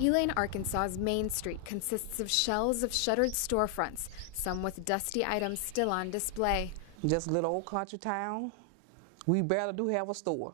Elaine, Arkansas's Main Street consists of shells of shuttered storefronts, some with dusty items still on display. Just a little old country town. We barely do have a store.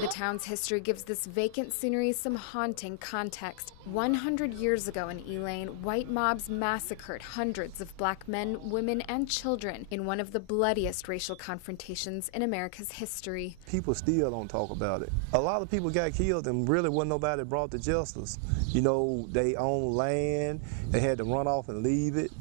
The town's history gives this vacant scenery some haunting context. 100 years ago in Elaine, white mobs massacred hundreds of black men, women, and children in one of the bloodiest racial confrontations in America's history. People still don't talk about it. A lot of people got killed and really wasn't nobody brought to justice. You know, they owned land, they had to run off and leave it,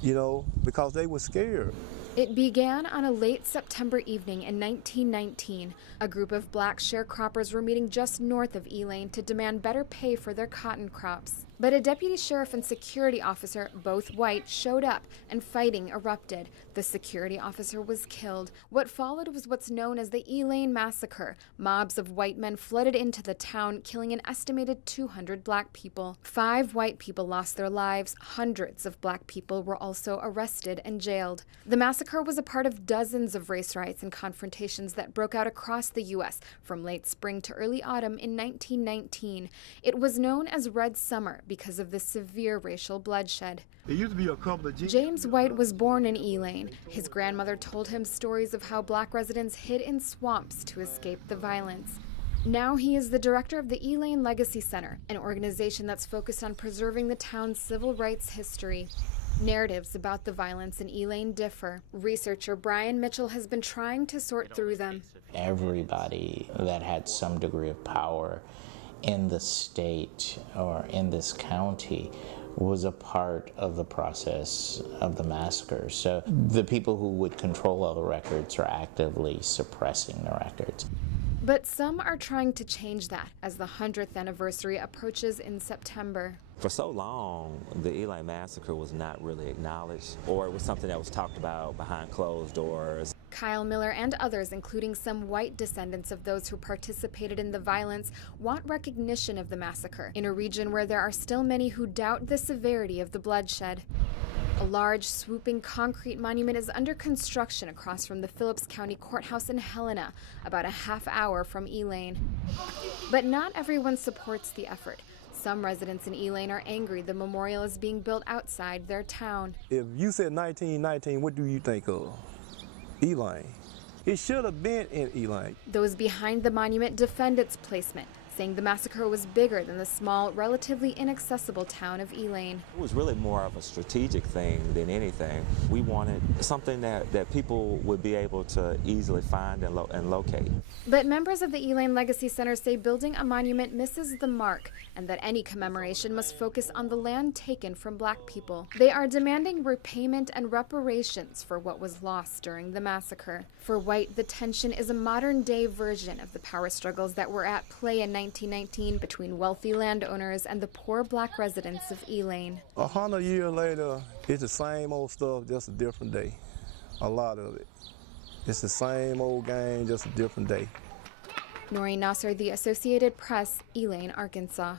you know, because they were scared. It began on a late September evening in 1919. A group of black sharecroppers were meeting just north of Elaine to demand better pay for their cotton crops. But a deputy sheriff and security officer, both white, showed up and fighting erupted. The security officer was killed. What followed was what's known as the Elaine Massacre. Mobs of white men flooded into the town, killing an estimated 200 black people. 5 white people lost their lives. Hundreds of black people were also arrested and jailed. The massacre was a part of dozens of race riots and confrontations that broke out across the U.S. from late spring to early autumn in 1919. It was known as Red Summer because of the severe racial bloodshed. It used to be a couple of James White was born in Elaine. His grandmother told him stories of how black residents hid in swamps to escape the violence. Now he is the director of the Elaine Legacy Center, an organization that's focused on preserving the town's civil rights history. Narratives about the violence in Elaine differ. Researcher Brian Mitchell has been trying to sort through them. Everybody that had some degree of power in the state or in this county was a part of the process of the massacre. So the people who would control all the records are actively suppressing the records. But some are trying to change that as the 100th anniversary approaches in September. For so long, the Elaine Massacre was not really acknowledged, or it was something that was talked about behind closed doors. Kyle Miller and others, including some white descendants of those who participated in the violence, want recognition of the massacre in a region where there are still many who doubt the severity of the bloodshed. A large, swooping concrete monument is under construction across from the Phillips County Courthouse in Helena, about a half hour from Elaine. But not everyone supports the effort. Some residents in Elaine are angry the memorial is being built outside their town. If you said 1919, what do you think of? Elaine. It should have been in Elaine. Those behind the monument defend its placement, saying the massacre was bigger than the small, relatively inaccessible town of Elaine. It was really more of a strategic thing than anything. We wanted something that people would be able to easily find and locate. But members of the Elaine Legacy Center say building a monument misses the mark and that any commemoration must focus on the land taken from black people. They are demanding repayment and reparations for what was lost during the massacre. For White, the tension is a modern-day version of the power struggles that were at play in 1919 between wealthy landowners and the poor black residents of Elaine. 100 years later, it's the same old stuff, just a different day. A lot of it. It's the same old game, just a different day. Noreen Nasser, The Associated Press, Elaine, Arkansas.